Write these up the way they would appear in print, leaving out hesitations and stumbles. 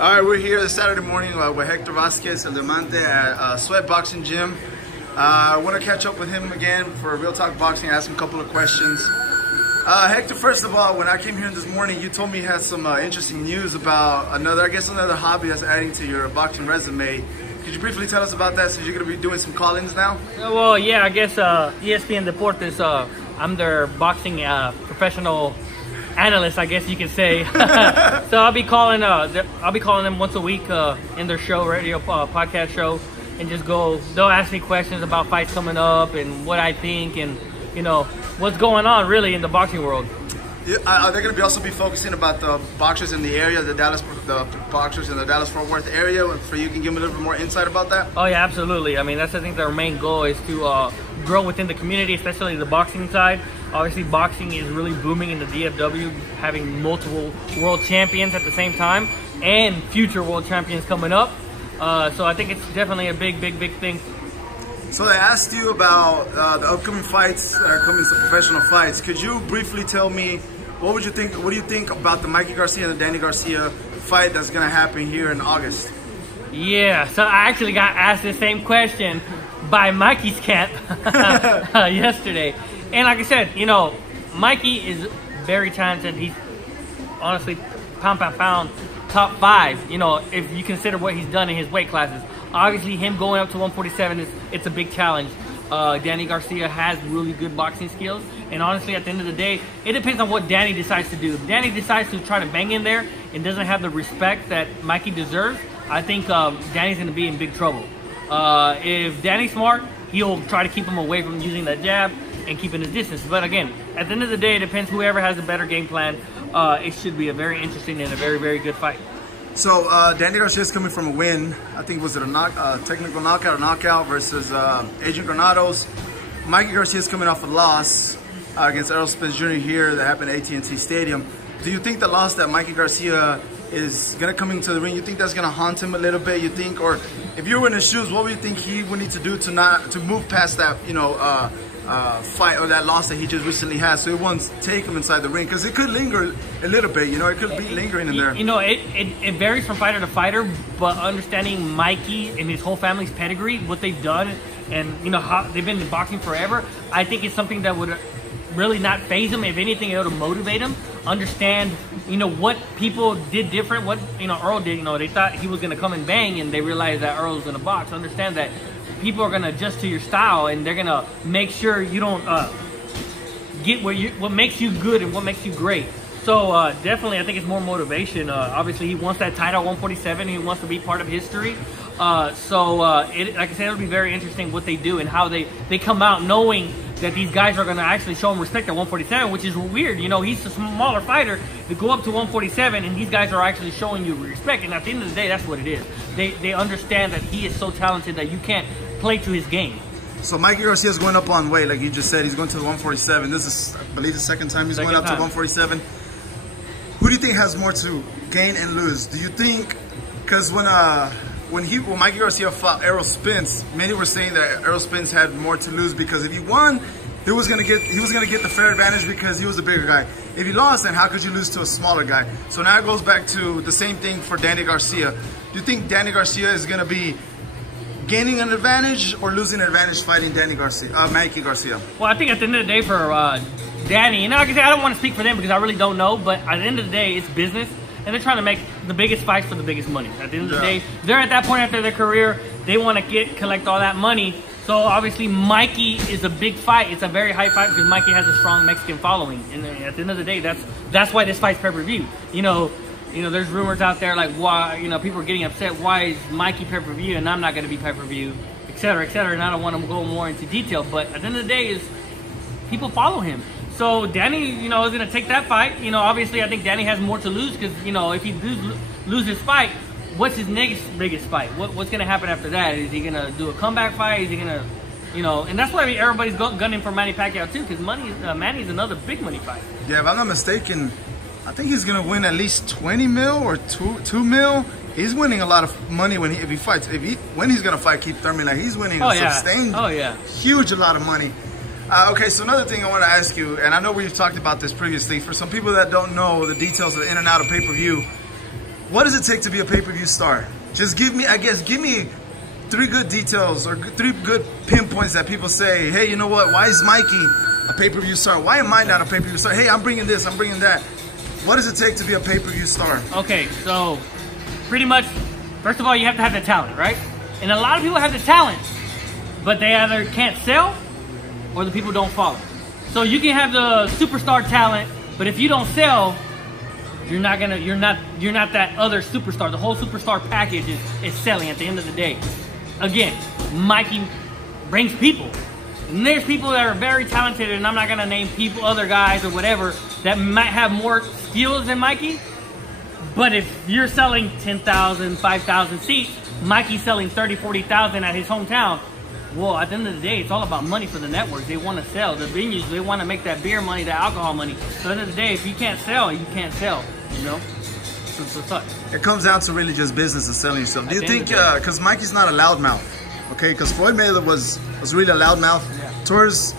All right, we're here this Saturday morning with Hector Vazquez, El Diamante at Sweat Boxing Gym. I want to catch up with him again for Real Talk Boxing, ask him a couple of questions. Hector, first of all, when I came here this morning, you told me you had some interesting news about another hobby that's adding to your boxing resume. Could you briefly tell us about that, since you're going to be doing some call-ins now? Well, yeah, I guess ESPN Deportes, I'm their boxing professional analyst, I guess you can say. So I'll be calling them once a week in their show, radio podcast show, and just they'll ask me questions about fights coming up and what I think and, you know, what's going on really in the boxing world. Are they going to also be focusing about the boxers in the area, the boxers in the Dallas-Fort Worth area, for you can give them a little bit more insight about that? Oh yeah, absolutely. I mean, that's, I think, their main goal is to grow within the community, especially the boxing side. Obviously, boxing is really booming in the DFW, having multiple world champions at the same time and future world champions coming up. So I think it's definitely a big thing. So they asked you about the upcoming fights that are coming, some professional fights. Could you briefly tell me what do you think about the Mikey Garcia and the Danny Garcia fight that's going to happen here in August? Yeah, so I actually got asked the same question by Mikey's camp yesterday. And like I said, you know, Mikey is very talented. He's honestly pound by pound top 5, you know, if you consider what he's done in his weight classes. Obviously, him going up to 147 it's a big challenge. Danny Garcia has really good boxing skills, and honestly, at the end of the day, it depends on what Danny decides to do. If Danny decides to try to bang in there and doesn't have the respect that Mikey deserves, I think Danny's going to be in big trouble. If Danny's smart, he'll try to keep him away from using that jab and keeping his distance. But again, at the end of the day, it depends whoever has a better game plan. It should be a very interesting and a very good fight. So Danny Garcia is coming from a win. I think was it a technical knockout or knockout versus Adrian Granados. Mikey Garcia is coming off a loss against Errol Spence Jr. here that happened at AT&T Stadium. Do you think the loss that Mikey Garcia is going to come into the ring, you think that's going to haunt him a little bit? You think, or if you were in his shoes, what would you think he would need to do to move past that, you know, fight or that loss that he just recently had, so it won't take him inside the ring? Because it could linger a little bit, you know, it could be lingering in there. You know, it varies from fighter to fighter, but understanding Mikey and his whole family's pedigree, what they've done, and, you know, how they've been in boxing forever, I think it's something that would really not phase him. If anything, it would motivate him. Understand, you know, what people did different, what, you know, Earl did. You know, they thought he was going to come and bang, and they realized that Earl was going to box. Understand that people are going to adjust to your style, and they're going to make sure you don't get what makes you good and what makes you great. So definitely, I think it's more motivation. Obviously, he wants that title at 147. He wants to be part of history. Like I said, it'll be very interesting what they do and how they come out knowing that these guys are going to actually show him respect at 147, which is weird. You know, he's a smaller fighter to go up to 147, and these guys are actually showing you respect. And at the end of the day, that's what it is. They understand that he is so talented that you can't play to his game. So Mikey Garcia is going up on weight, like you just said. He's going to the 147. This is, I believe, the second time he's going up to 147. Who do you think has more to gain and lose? Do you think, because when Mikey Garcia fought Errol Spence, many were saying that Errol Spence had more to lose, because if he won, he was gonna get the fair advantage because he was a bigger guy. If he lost, then how could you lose to a smaller guy? So now it goes back to the same thing for Danny Garcia. Do you think Danny Garcia is gonna be gaining an advantage or losing an advantage fighting Mikey Garcia? Well, I think at the end of the day for Danny, and like I said, I don't want to speak for them because I really don't know, but at the end of the day, it's business. And they're trying to make the biggest fights for the biggest money. At the end of the day, they're at that point after their career, they want to collect all that money. So obviously Mikey is a big fight. It's a very high fight because Mikey has a strong Mexican following. And at the end of the day, that's why this fight's pay-per-view. You know, there's rumors out there like why, you know, people are getting upset. Why is Mikey pay-per-view and I'm not going to be pay-per-view, et cetera, et cetera. And I don't want to go more into detail. But at the end of the day, is people follow him. So Danny, you know, is going to take that fight. You know, obviously, I think Danny has more to lose because, you know, if he loses his fight, what's his next biggest fight? What's going to happen after that? Is he going to do a comeback fight? Is he going to, you know, and that's why everybody's gunning for Manny Pacquiao too, because Manny's another big money fight. Yeah, if I'm not mistaken, I think he's going to win at least 20 mil or 2 mil. He's winning a lot of money when he fights. When he's going to fight Keith Thurman, like he's winning a sustained, huge a lot of money. Okay, so another thing I want to ask you, and I know we've talked about this previously, for some people that don't know the details of the in and out of pay-per-view, What does it take to be a pay-per-view star? Just give me 3 good details or 3 good pinpoints that people say, hey, you know what? Why is Mikey a pay-per-view star? Why am I not a pay-per-view star? Hey, I'm bringing this, I'm bringing that. What does it take to be a pay-per-view star? Okay, so pretty much, first of all, you have to have the talent, right? And a lot of people have the talent, but they either can't sell or the people don't follow. So you can have the superstar talent, but if you don't sell, you're not that other superstar. The whole superstar package is selling at the end of the day. Again, Mikey brings people. And there's people that are very talented, and I'm not gonna name people, other guys or whatever, that might have more skills than Mikey. But if you're selling 10,000, 5,000 seats, Mikey's selling 30, 40,000 at his hometown. Well, at the end of the day, it's all about money for the networks. They want to sell. The venues, they want to make that beer money, that alcohol money. So at the end of the day, if you can't sell, you can't sell, you know? So it comes down to really just business and selling yourself. Do you think, because Mikey's not a loudmouth, okay? Because Floyd Mayweather was really a loudmouth. Yeah. Towards,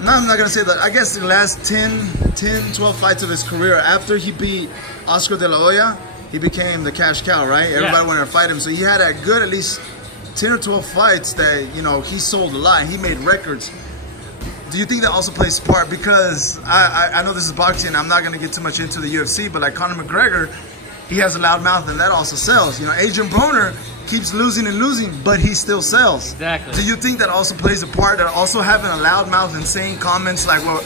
no, I'm not going to say that. I guess the last 10, 12 fights of his career, after he beat Oscar De La Hoya, he became the cash cow, right? Everybody wanted to fight him. So he had a good, at least 10 or 12 fights that, you know, he sold a lot. He made records. Do you think that also plays a part? Because I know this is boxing. I'm not going to get too much into the UFC, but like Conor McGregor, he has a loud mouth, and that also sells. You know, Adrian Broner keeps losing and losing, but he still sells. Exactly. Do you think that also plays a part? That also having a loud mouth and saying comments like what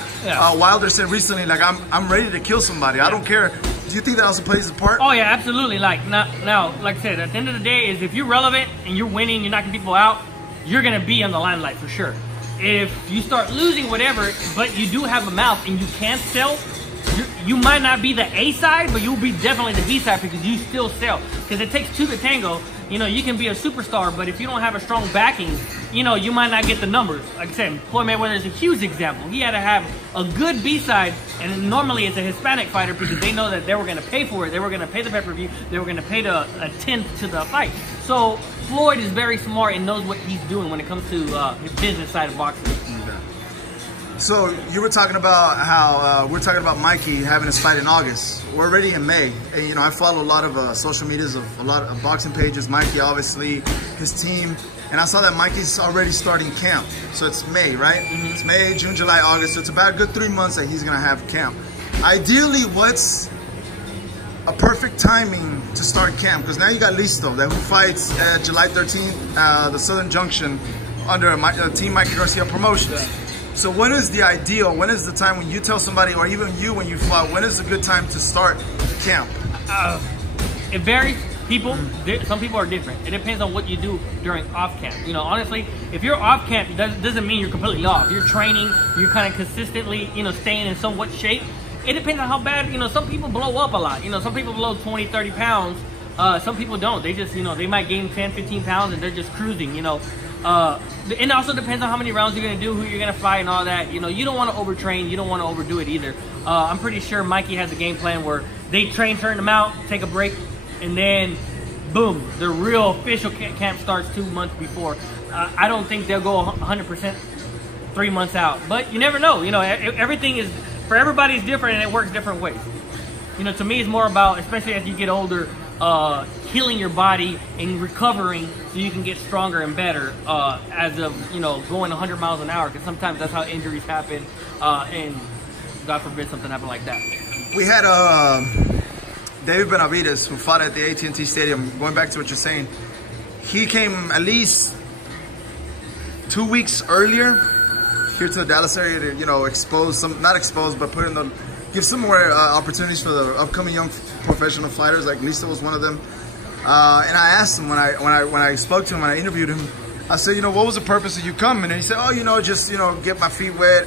Wilder said recently, like I'm ready to kill somebody. I don't care. Do you think that also plays a part? Oh yeah, absolutely. Like now, like I said, at the end of the day, is if you're relevant and you're winning, you're knocking people out, you're gonna be on the limelight for sure. If you start losing whatever, but you do have a mouth and you can sell, you might not be the A side, but you'll be definitely the B side because you still sell. Because it takes 2 to tango. You know, you can be a superstar, but if you don't have a strong backing, you know, you might not get the numbers. Like I said, Floyd Mayweather is a huge example. He had to have a good B side, and normally it's a Hispanic fighter because they know that they were going to pay for it. They were going to pay the pay-per-view. They were going to pay a tenth to the fight. So Floyd is very smart and knows what he's doing when it comes to his business side of boxing. So you were talking about how we're talking about Mikey having his fight in August. We're already in May, and you know I follow a lot of social medias of a lot of boxing pages. Mikey, obviously, his team, and I saw that Mikey's already starting camp. So it's May, right? Mm-hmm. It's May, June, July, August. So it's about a good 3 months that he's gonna have camp. Ideally, what's a perfect timing to start camp? Because now you got Listo, who fights July 13th, the Southern Junction, under Team Mikey Garcia Promotions. Yeah. So when is the ideal, when is the time when you tell somebody, or even you when you fly, when is a good time to start camp? It varies. Some people are different. It depends on what you do during off camp. You know, honestly, if you're off camp, that doesn't mean you're completely off. You're training, you're kind of consistently, you know, staying in somewhat shape. It depends on how bad, you know, some people blow up a lot. You know, some people blow 20, 30 pounds. Some people don't. They just, you know, they might gain 10, 15 pounds and they're just cruising, you know. And it also depends on how many rounds you're going to do, who you're going to fight and all that. You know, you don't want to overtrain. You don't want to overdo it either. I'm pretty sure Mikey has a game plan where they train certain amount, take a break, and then, boom, the real official camp starts 2 months before. I don't think they'll go 100% 3 months out. But you never know. You know, everything is, for everybody's different and it works different ways. You know, to me, it's more about, especially as you get older, healing your body and recovering so you can get stronger and better as of, you know, going 100 miles an hour, because sometimes that's how injuries happen, and God forbid something happen like that. We had David Benavidez, who fought at the AT&T Stadium. Going back to what you're saying, he came at least 2 weeks earlier here to the Dallas area to, you know, expose some, not expose, but put in the, give some more opportunities for the upcoming young professional fighters. Like Listo was one of them. And I asked him when I spoke to him, when I interviewed him, I said, you know, what was the purpose of you coming? And he said, oh, you know, just, you know, get my feet wet,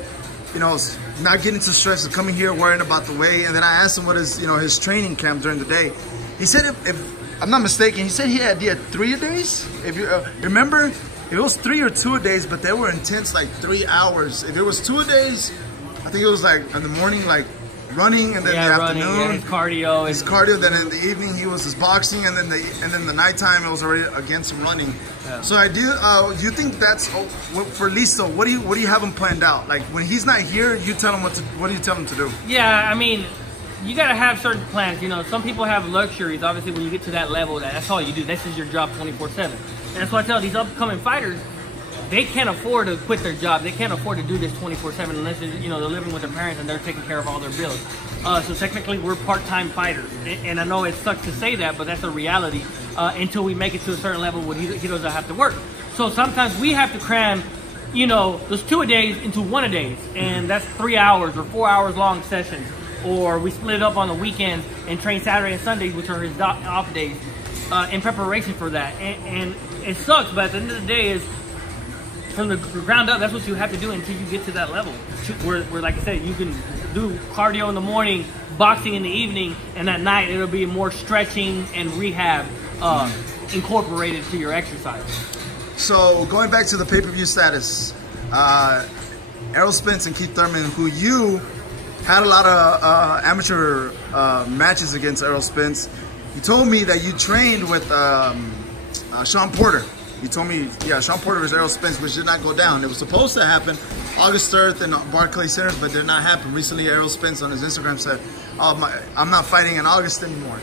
you know, not getting too stressed of coming here, worrying about the weight. And then I asked him what is, you know, his training camp during the day. He said, if I'm not mistaken, he said he had 3 a days. If you remember, if it was 3 or 2 a days, but they were intense, like 3 hours. If it was 2 a days, I think it was like in the morning, like running, and then in the afternoon, yeah, his cardio. His cardio. Then in the evening, he was his boxing, and then the nighttime, it was already against running. Yeah. So do you think that's for Listo? What do you have him planned out? Like when he's not here, you tell him what do you tell him to do? Yeah, I mean, you gotta have certain plans. You know, some people have luxuries. Obviously, when you get to that level, that's all you do. This is your job 24/7. And that's why I tell these upcoming fighters, they can't afford to quit their job. They can't afford to do this 24/7 unless they're living with their parents and they're taking care of all their bills. So technically, we're part-time fighters, and I know it sucks to say that, but that's a reality. Until we make it to a certain level where he doesn't have to work. So sometimes we have to cram, those 2-a-days into 1-a-days, and that's 3 hours or 4 hours long sessions. Or we split it up on the weekends and train Saturday and Sundays, which are his off days, in preparation for that. And it sucks, but at the end of the day, is from the ground up, that's what you have to do until you get to that level. Where like I said, you can do cardio in the morning, boxing in the evening, and at night it'll be more stretching and rehab incorporated to your exercise. So going back to the pay-per-view status, Errol Spence and Keith Thurman, who you had a lot of amateur matches against Errol Spence. You told me that you trained with Sean Porter. You told me, yeah, Sean Porter versus Errol Spence, which did not go down. It was supposed to happen August 3rd in Barclays Center, but did not happen. Recently, Errol Spence on his Instagram said, I'm not fighting in August anymore.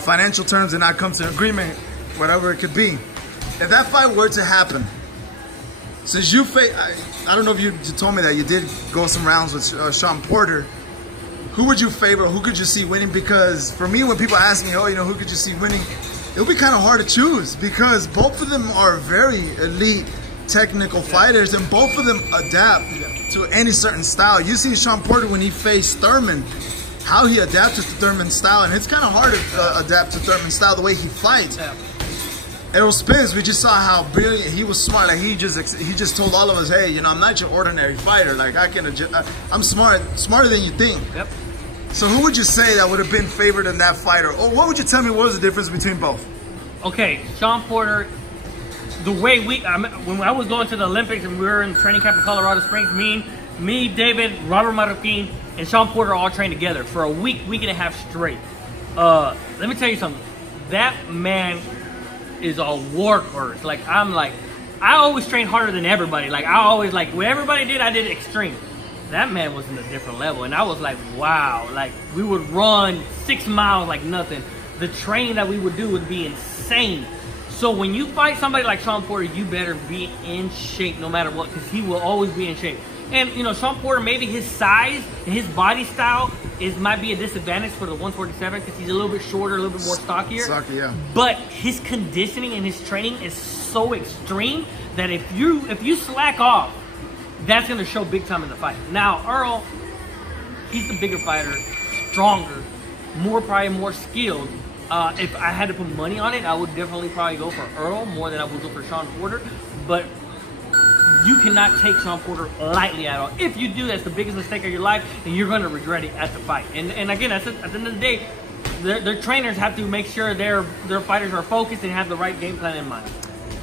Financial terms did not come to an agreement, whatever it could be. If that fight were to happen, since you I don't know if you told me that you did go some rounds with Sean Porter, who would you favor? Who could you see winning? Because for me, when people ask me, who could you see winning? It'll be kind of hard to choose because both of them are very elite technical fighters and both of them adapt to any certain style. You see Sean Porter when he faced Thurman, how he adapted to Thurman's style, and it's kind of hard to adapt to Thurman's style the way he fights. Yeah. Errol Spence, we just saw how brilliant he was. Smart. Like he just told all of us, hey, I'm not your ordinary fighter. Like I'm smarter than you think. Yep. So who would you say that would have been favored in that fighter? Or what would you tell me? What was the difference between both? Okay, Sean Porter. The way when I was going to the Olympics and we were in training camp in Colorado Springs, me, David, Robert Marroquin, and Sean Porter all trained together for a week and a half straight. Let me tell you something. That man is a workhorse. I always train harder than everybody. What everybody did, I did extreme. That man was in a different level, and I was like, wow. Like, we would run 6 miles like nothing. The training that we would do would be insane. So when you fight somebody like Sean Porter, you better be in shape no matter what, because he will always be in shape. And, Sean Porter, maybe his size and his body style might be a disadvantage for the 147 because he's a little bit shorter, a little bit more stockier. Stocky, yeah. But his conditioning and his training is so extreme that if you slack off, that's going to show big time in the fight. Now, Earl, he's the bigger fighter, stronger, probably more skilled. If I had to put money on it, I would definitely probably go for Earl more than I would go for Sean Porter. But you cannot take Sean Porter lightly at all. If you do, that's the biggest mistake of your life, and you're going to regret it at the fight. And again, at the end of the day, their trainers have to make sure their fighters are focused and have the right game plan in mind.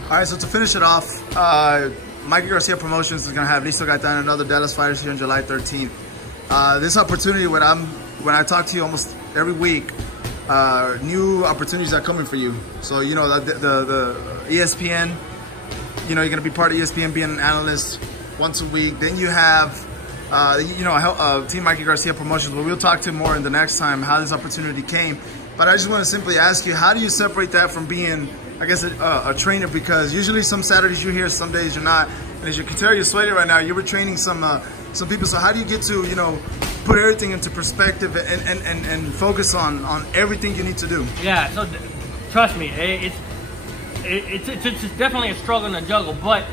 All right, so to finish it off, Mikey Garcia Promotions is going to have Listo Gaitan and other Dallas fighters here on July 13th. This opportunity, when I talk to you almost every week, new opportunities are coming for you. So, the ESPN, you're going to be part of ESPN, being an analyst once a week. Then you have, Team Mikey Garcia Promotions, but we'll talk to him more in the next time how this opportunity came. But I just want to simply ask you, how do you separate that from being, I guess, a trainer? Because usually some Saturdays you're here, some days you're not. And as you can tell, you're sweating right now. You were training some people. So how do you get to, put everything into perspective and focus on everything you need to do? Yeah, so trust me, it's definitely a struggle and a juggle. But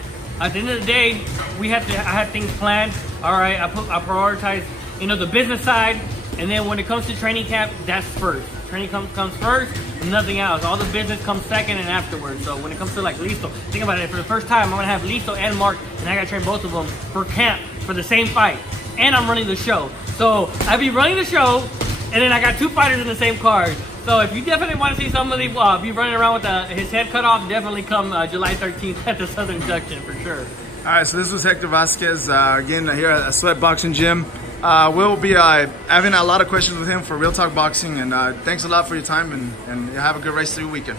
at the end of the day, I have things planned. All right, I prioritize, the business side. And then when it comes to training camp, that's first. Training comes first, and nothing else. All the business comes second and afterwards. So when it comes to Listo, think about it. For the first time, I'm gonna have Listo and Mark, and I gotta train both of them for camp for the same fight. And I'm running the show. So I be running the show, and then I got 2 fighters in the same card. So if you definitely want to see somebody be running around with his head cut off, definitely come July 13th at the Southern Junction for sure. All right, so this was Hector Vazquez, again, here at Sweat Boxing Gym. We'll be having a lot of questions with him for Real Talk Boxing, and thanks a lot for your time, and have a good rest of your weekend.